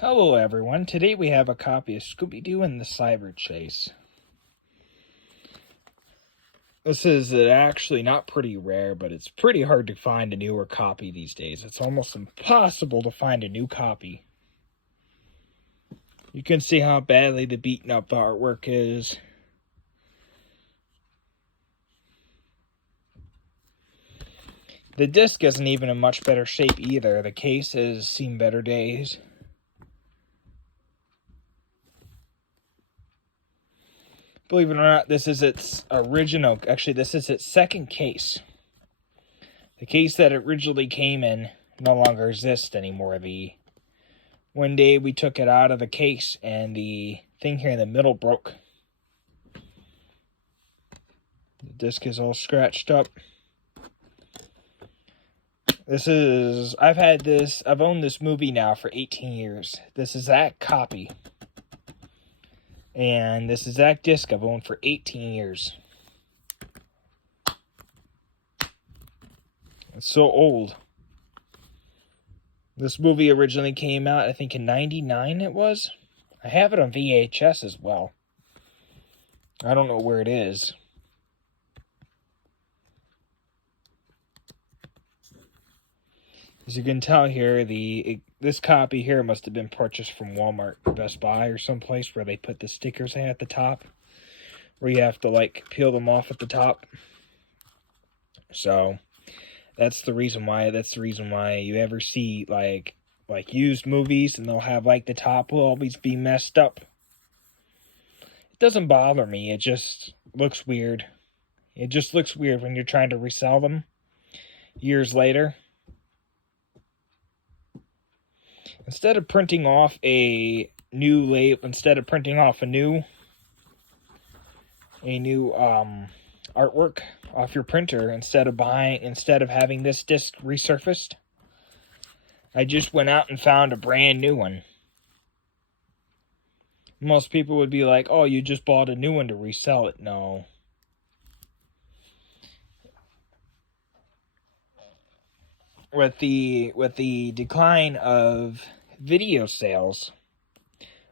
Hello everyone, today we have a copy of Scooby Doo and the Cyber Chase. This is actually not pretty rare, but it's pretty hard to find a newer copy these days. It's almost impossible to find a new copy. You can see how badly the beaten up artwork is. The disc isn't even in much better shape either. The case has seen better days. Believe it or not, this is its this is its second case. The case that it originally came in no longer exists anymore. One day we took it out of the case and the thing here in the middle broke. The disc is all scratched up. I've owned this movie now for 18 years. This exact copy. And this exact disc I've owned for 18 years. It's so old. This movie originally came out, I think in 99 it was. I have it on VHS as well. I don't know where it is. As you can tell here, this copy here must have been purchased from Walmart or Best Buy or someplace where they put the stickers in at the top, where you have to peel them off at the top. So that's the reason why. That's the reason why you ever see like used movies and they'll have the top will always be messed up. It doesn't bother me. It just looks weird. It just looks weird when you're trying to resell them years later. Instead of printing off a new artwork off your printer, instead of having this disc resurfaced, I just went out and found a brand new one. Most people would be like, "Oh, you just bought a new one to resell it." No. With the decline of video sales,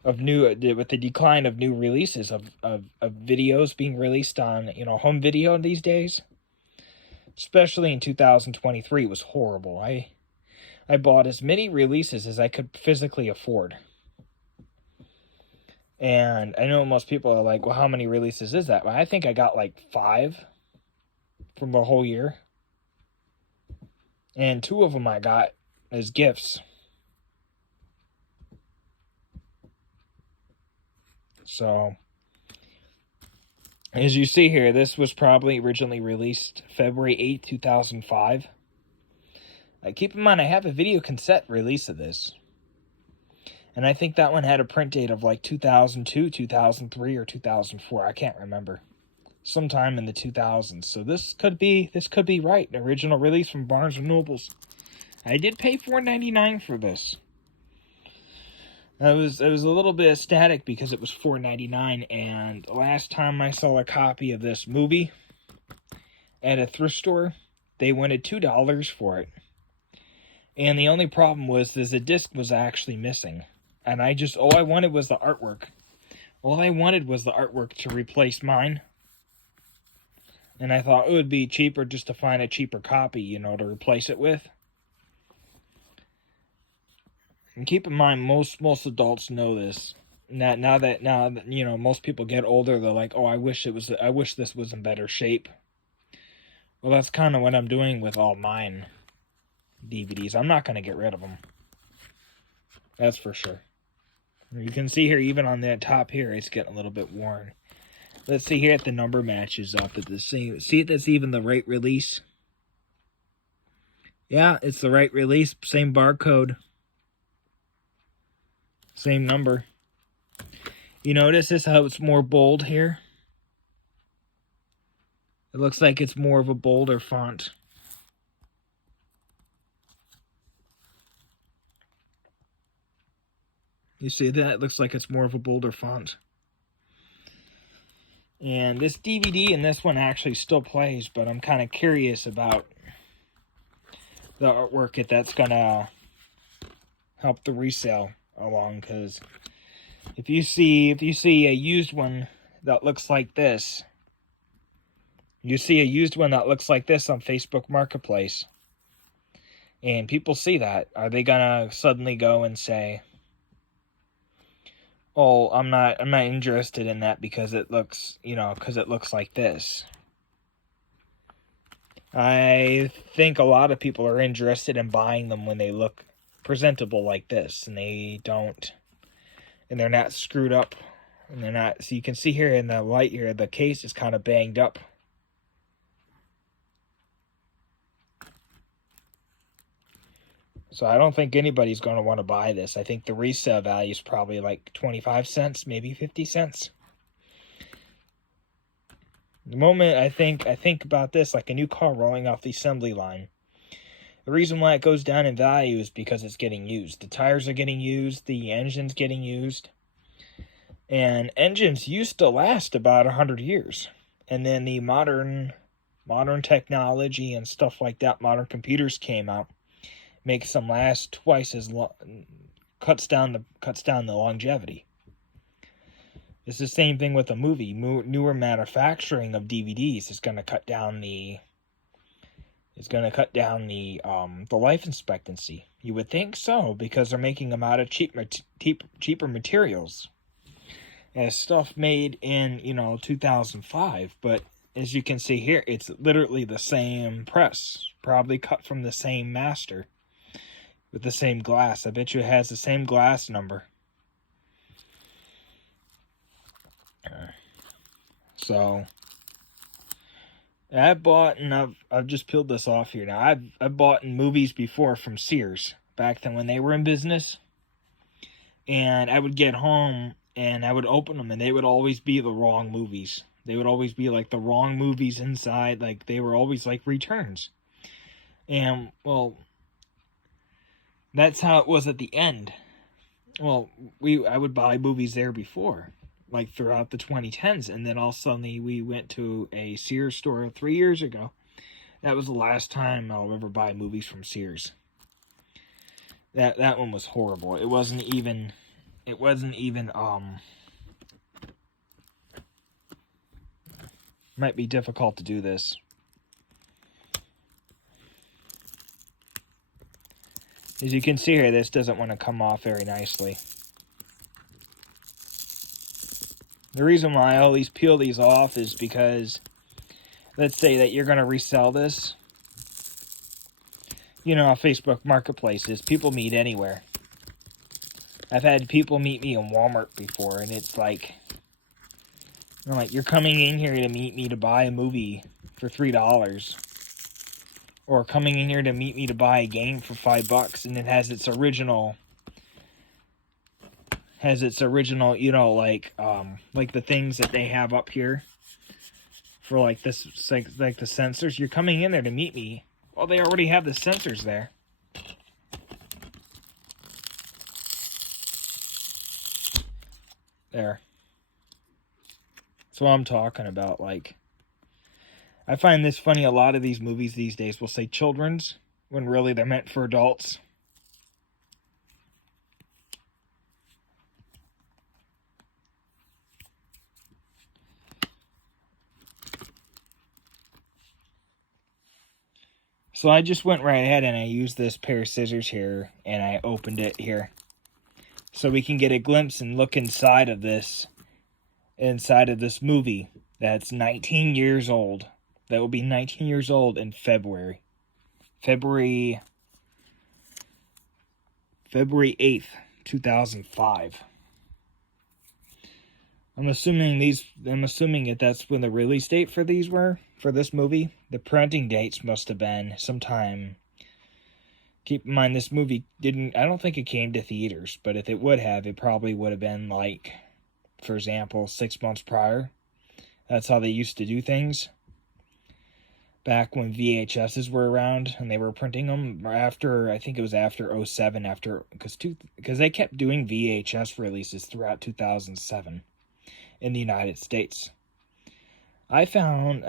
with the decline of new releases of videos being released on home video these days, especially in 2023, was horrible. I bought as many releases as I could physically afford. And I know most people are like, well, how many releases is that? Well, I think I got 5 from the whole year. And 2 of them I got as gifts. So, as you see here, this was probably originally released February 8th, 2005. Keep in mind, I have a video cassette release of this. And I think that one had a print date of 2002, 2003, or 2004. I can't remember. Sometime in the 2000s. So this could be right. An original release from Barnes & Nobles. I did pay $4.99 for this. I was a little bit ecstatic because it was $4.99, and the last time I saw a copy of this movie at a thrift store, they wanted $2 for it. And the only problem was the disc was actually missing. And all I wanted was the artwork. All I wanted was the artwork to replace mine. And I thought it would be cheaper just to find a cheaper copy, to replace it with. And keep in mind, most adults know this. Now that most people get older, they're like, "Oh, I wish this was in better shape." Well, that's kind of what I'm doing with all mine DVDs. I'm not going to get rid of them. That's for sure. You can see here, even on that top here, it's getting a little bit worn. Let's see here if the number matches up at the same. See if that's even the right release. Yeah, it's the right release. Same barcode. Same number. You notice how it's more bold here? It looks like it's more of a bolder font. You see that? It looks like it's more of a bolder font. And this DVD and this one actually still plays, but I'm kind of curious about the artwork if that's going to help the resale along, because if you see a used one that looks like this, on Facebook Marketplace, and people see that, are they gonna suddenly go and say, "Oh, I'm not interested in that because it looks like this"? I think a lot of people are interested in buying them when they look presentable like this, and they're not screwed up, and they're not. So you can see here in the light here, the case is kind of banged up. So I don't think anybody's going to want to buy this. I think the resale value is probably like 25 cents, maybe 50 cents. The moment I think about this like a new car rolling off the assembly line. The reason why it goes down in value is because it's getting used. The tires are getting used, the engine's getting used. And engines used to last about 100 years. And then the modern technology and stuff like that, modern computers came out, makes them last twice as long, cuts down the longevity. It's the same thing with a movie. Newer manufacturing of DVDs is going to cut down the life expectancy. You would think so, because they're making them out of cheaper materials. And stuff made in 2005, but as you can see here, it's literally the same press, probably cut from the same master, with the same glass. I bet you it has the same glass number. So I've bought, and I've just peeled this off here now. I've bought in movies before from Sears back then when they were in business, and I would get home and I would open them, and they would always be the wrong movies. They would always be like the wrong movies inside. Like they were always like returns. And well, that's how it was at the end. Well, I would buy movies there before, like throughout the 2010s, and then all of a sudden we went to a Sears store 3 years ago. That was the last time I'll ever buy movies from Sears. That one was horrible. It wasn't even might be difficult to do this. As you can see here, this doesn't want to come off very nicely. The reason why I always peel these off is because, let's say that you're going to resell this. Facebook Marketplaces, people meet anywhere. I've had people meet me in Walmart before, and it's like, you're coming in here to meet me to buy a movie for $3. Or coming in here to meet me to buy a game for $5, and it has its original, like the things that they have up here for like this, like the sensors. You're coming in there to meet me. Well, they already have the sensors there. There. That's what I'm talking about. Like, I find this funny. A lot of these movies these days will say children's when really they're meant for adults. So I just went right ahead and I used this pair of scissors here, and I opened it here, so we can get a glimpse and look inside of this movie that's 19 years old. That will be 19 years old in February 8th, 2005. I'm assuming that's when the release date for these were, for this movie. The printing dates must have been sometime. Keep in mind, this movie I don't think it came to theaters, but if it would have, it probably would have been like, for example, 6 months prior. That's how they used to do things. Back when VHSs were around and they were printing them, after, I think it was after 2007, because they kept doing VHS releases throughout 2007 in the United States. I found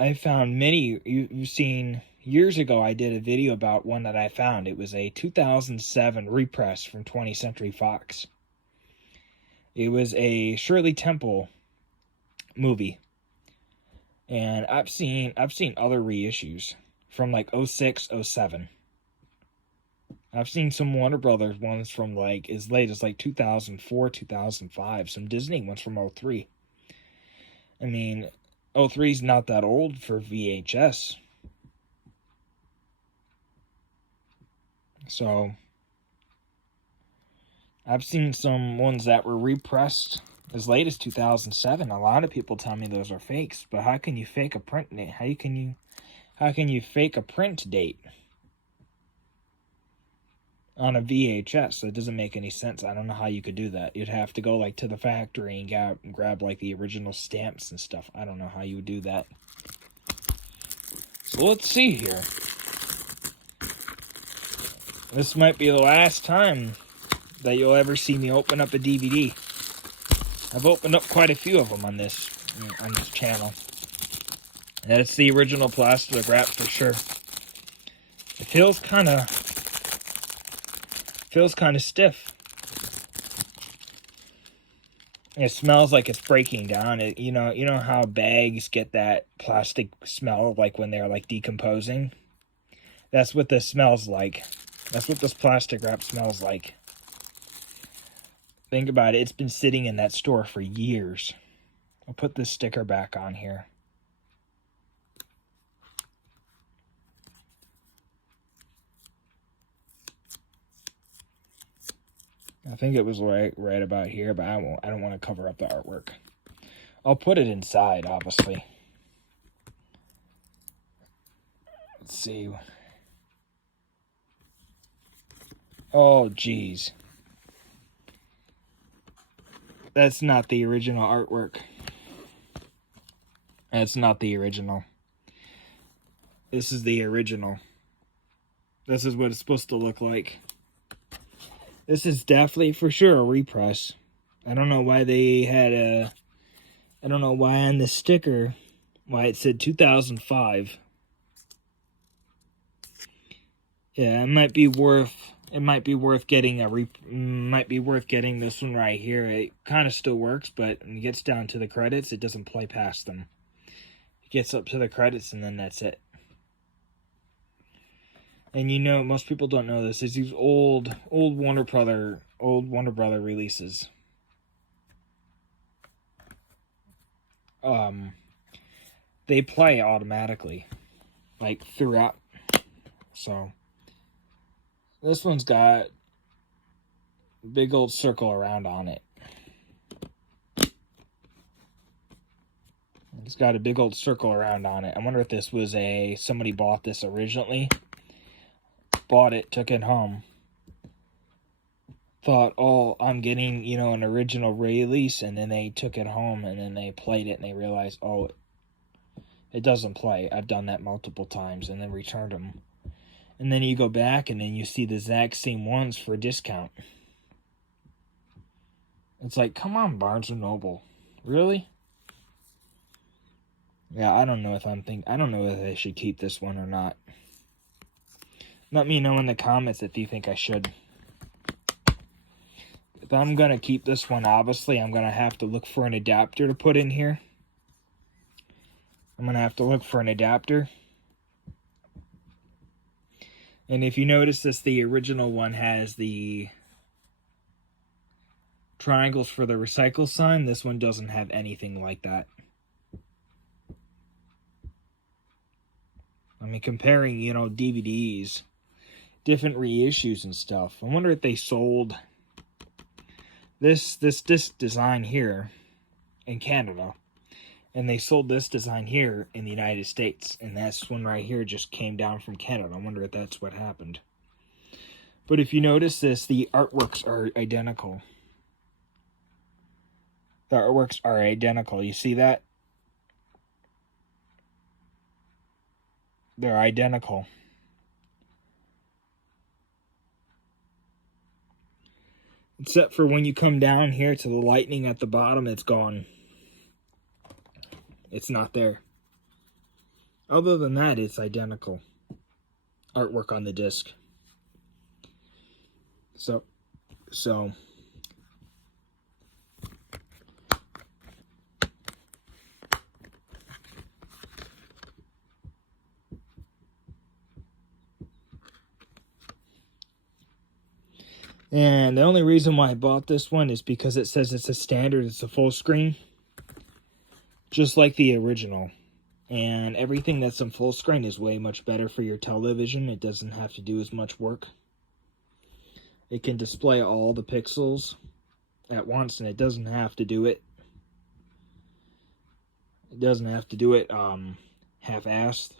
many. You've seen years ago. I did a video about one that I found. It was a 2007 repress from 20th Century Fox. It was a Shirley Temple movie. And I've seen other reissues from like 06, 07. I've seen some Warner Brothers ones from like as late as like 2004, 2005. Some Disney ones from 03. I mean, 03 is not that old for VHS. So, I've seen some ones that were repressed as late as 2007. A lot of people tell me those are fakes, but how can you fake a print date? How can you fake a print date on a VHS? That doesn't make any sense. I don't know how you could do that. You'd have to go like to the factory and grab like the original stamps and stuff. I don't know how you would do that. So let's see here. This might be the last time that you'll ever see me open up a DVD. I've opened up quite a few of them on this channel. That's the original plastic wrap for sure. It feels kind of stiff. It smells like it's breaking down. You know how bags get that plastic smell like when they're like decomposing? That's what this smells like. That's what this plastic wrap smells like. Think about it. It's been sitting in that store for years. I'll put this sticker back on here. I think it was right about here, but I don't want to cover up the artwork. I'll put it inside, obviously. Let's see. Oh, geez. That's not the original artwork. That's not the original. This is the original. This is what it's supposed to look like. This is definitely for sure a repress. I don't know why they had a... I don't know why on the sticker, why it said 2005. Yeah, it might be worth getting getting this one right here. It kind of still works, but when it gets down to the credits, it doesn't play past them. It gets up to the credits and then that's it. And you know, most people don't know this. Is these old Warner Brother releases. They play automatically, like throughout. So this one's got a big old circle around on it. It's got a big old circle around on it. I wonder if this was somebody bought this originally. Bought it, took it home. Thought, oh, I'm getting, an original release, and then they took it home, and then they played it, and they realized, oh, it doesn't play. I've done that multiple times, and then returned them. And then you go back, and then you see the exact same ones for a discount. It's like, come on, Barnes & Noble. Really? Yeah, I don't know if I should keep this one or not. Let me know in the comments if you think I should. If I'm going to keep this one, obviously, I'm going to have to look for an adapter to put in here. I'm going to have to look for an adapter. And if you notice this, the original one has the triangles for the recycle sign. This one doesn't have anything like that. I mean, comparing, DVDs, different reissues and stuff. I wonder if they sold this design here in Canada, and they sold this design here in the United States, and this one right here just came down from Canada. I wonder if that's what happened. But if you notice this, the artworks are identical. The artworks are identical. You see that? They're identical. Except for when you come down here to the lightning at the bottom, it's gone. It's not there. Other than that, it's identical. Artwork on the disc. So And the only reason why I bought this one is because it says it's a standard, it's a full screen, just like the original. And everything that's in full screen is way much better for your television. It doesn't have to do as much work. It can display all the pixels at once, and it doesn't have to do it. It doesn't have to do it half-assed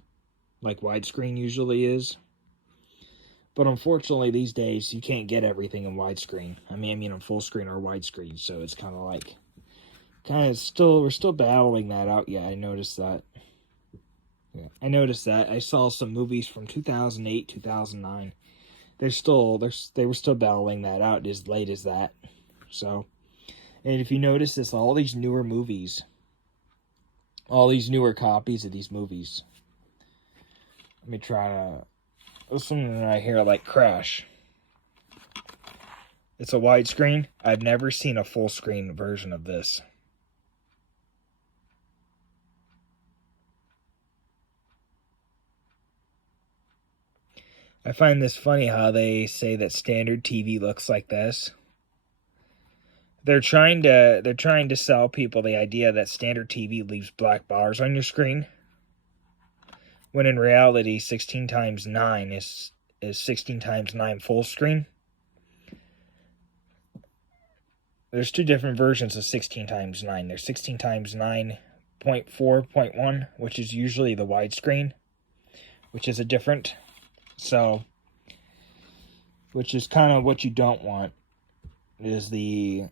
like widescreen usually is. But unfortunately, these days, you can't get everything in widescreen. I mean in full screen or widescreen, so it's kind of like, we're still battling that out. Yeah, I noticed that. Yeah, I noticed that. I saw some movies from 2008, 2009. They were still battling that out as late as that. So, and if you notice this, all these newer movies, all these newer copies of these movies. Let me try to. There's something I hear like crash. It's a widescreen. I've never seen a full screen version of this. I find this funny how they say that standard TV looks like this. They're trying to sell people the idea that standard TV leaves black bars on your screen, when in reality 16 times 9 is 16 times 9 full screen. There's two different versions of 16 times 9. There's 16 times 9.4.1, which is usually the widescreen, which is a different. So, which is kind of what you don't want, is the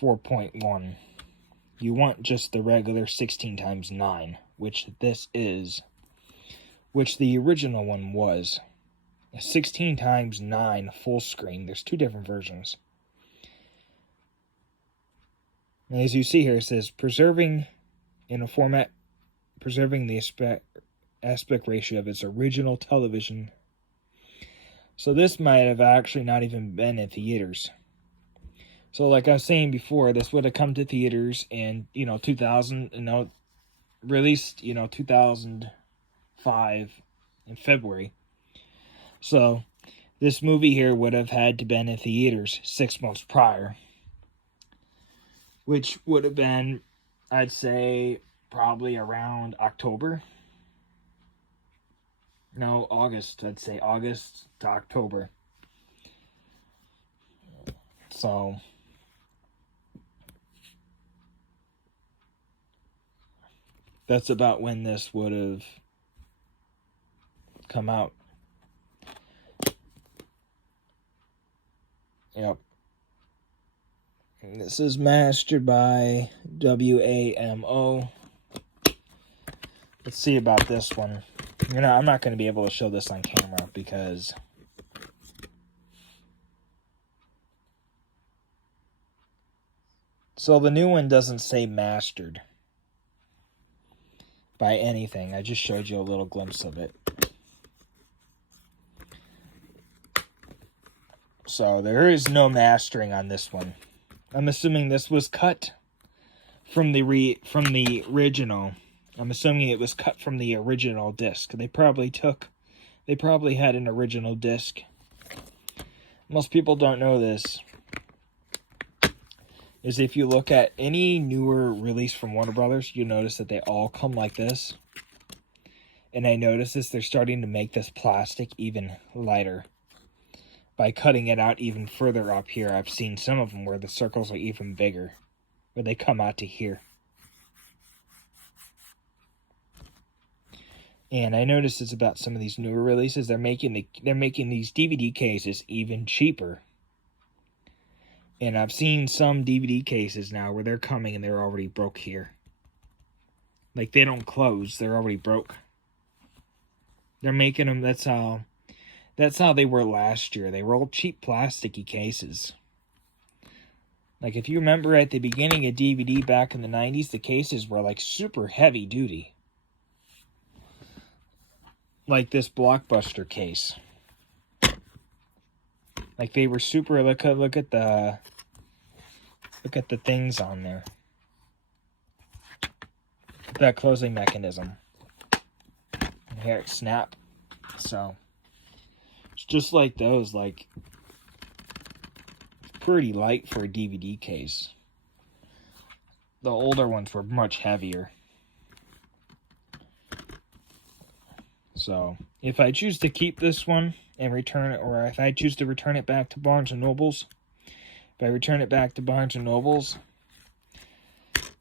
4.1. You want just the regular 16 times 9, which this is, which the original one was. 16 times 9 full screen. There's two different versions. And as you see here, it says preserving the aspect ratio of its original television. So this might have actually not even been in theaters. So like I was saying before, this would have come to theaters in, 2000, released, 2005 in February. So this movie here would have had to been in theaters 6 months prior, which would have been, I'd say, probably around October. No, August. I'd say August to October. So, that's about when this would have come out. Yep. And this is mastered by WAMO. Let's see about this one. I'm not going to be able to show this on camera because so the new one doesn't say mastered by anything. I just showed you a little glimpse of it. So there is no mastering on this one. I'm assuming this was cut from the original. I'm assuming it was cut from the original disc. They probably had an original disc. Most people don't know this. Is if you look at any newer release from Warner Brothers, you'll notice that they all come like this. And I notice this, they're starting to make this plastic even lighter by cutting it out even further up here. I've seen some of them where the circles are even bigger, where they come out to here. And I noticed it's about some of these newer releases. They're making these DVD cases even cheaper. And I've seen some DVD cases now where they're coming and they're already broke here. Like they don't close, they're already broke. They're making them. That's how they were last year. They were all cheap plasticky cases. Like if you remember at the beginning of DVD back in the 90s, the cases were like super heavy duty. Like this Blockbuster case. Like they were super. Look at the things on there. That closing mechanism. And here it snap. So it's just like those. Like pretty light for a DVD case. The older ones were much heavier. So, if I choose to keep this one and return it, or if I choose to return it back to Barnes & Noble's, if I return it back to Barnes & Noble's,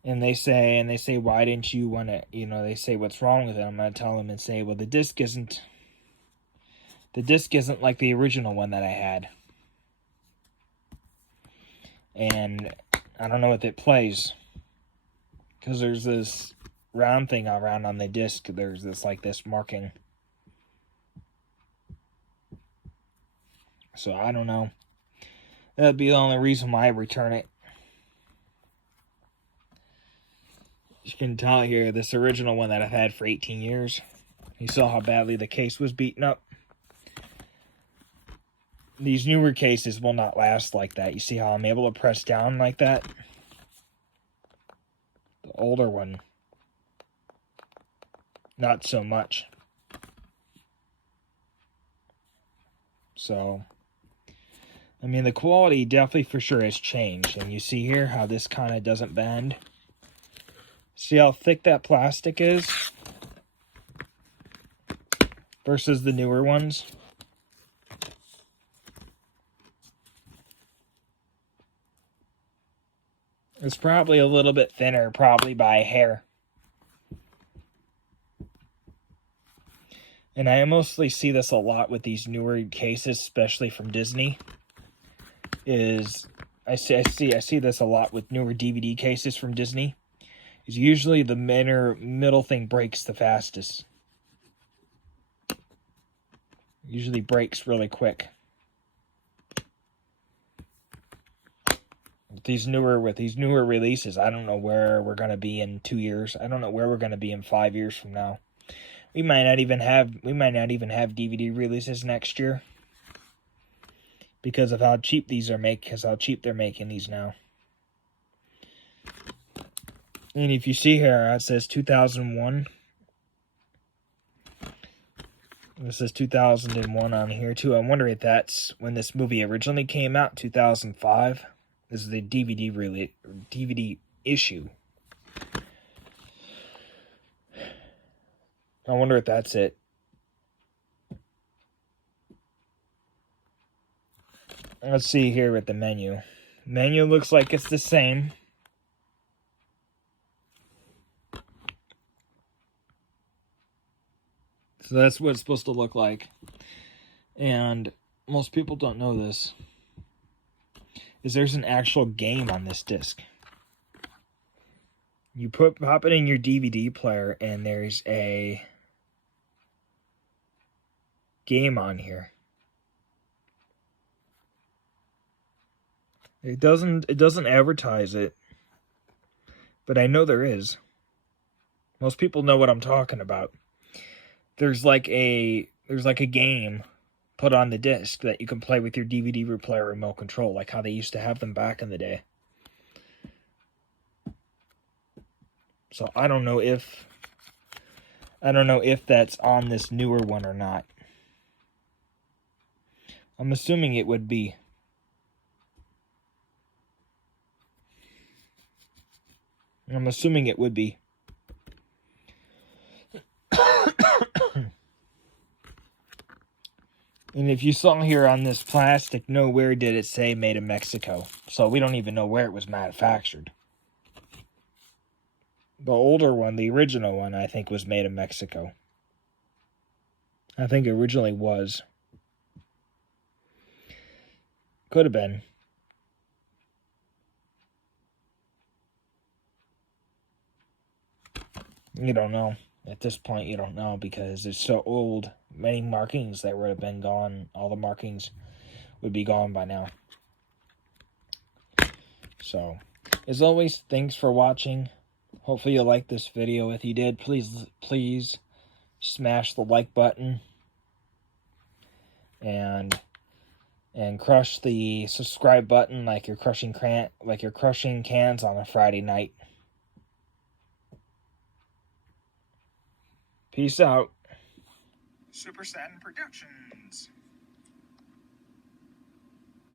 and they say, why didn't you want it? You know, they say, what's wrong with it? I'm going to tell them and say, well, the disc isn't like the original one that I had. And I don't know if it plays. Because there's this round thing around on the disc. There's this, like, this marking. So, I don't know. That'd be the only reason why I return it. You can tell here, this original one that I've had for 18 years. You saw how badly the case was beaten up. These newer cases will not last like that. You see how I'm able to press down like that? The older one, not so much. So, I mean, the quality definitely for sure has changed. And you see here how this kind of doesn't bend. See how thick that plastic is versus the newer ones? It's probably a little bit thinner, probably by a hair. And I mostly see this a lot with these newer cases, especially from Disney. I see this a lot with newer DVD cases from Disney. Is usually the middle thing breaks the fastest. Usually breaks really quick. With these newer releases, I don't know where we're gonna be in 2 years. I don't know where we're gonna be in 5 years from now. We might not even have DVD releases next year because of how cheap these are how cheap they're making these now. And if you see here, it says 2001. It says 2001 on here too. I wonder if that's when this movie originally came out, 2005. This is the DVD issue. I wonder if that's it. Let's see here with the menu. Menu looks like it's the same. So that's what it's supposed to look like. And most people don't know this. There's an actual game on this disc. You pop it in your DVD player and there's a game on here. It doesn't advertise it, but I know there is. Most people know what I'm talking about. There's like a game put on the disc that you can play with your DVD player remote control, like how they used to have them back in the day. So I don't know if that's on this newer one or not. I'm assuming it would be. And if you saw here on this plastic, nowhere did it say made in Mexico. So we don't even know where it was manufactured. The older one, the original one, I think was made in Mexico. I think it originally was. Could have been. You don't know. At this point, you don't know because it's so old. Many markings that would have been gone. All the markings would be gone by now. So, as always, thanks for watching. Hopefully you liked this video. If you did, please smash the like button. And crush the subscribe button like you're crushing cans on a Friday night. Peace out. Super Satin Productions.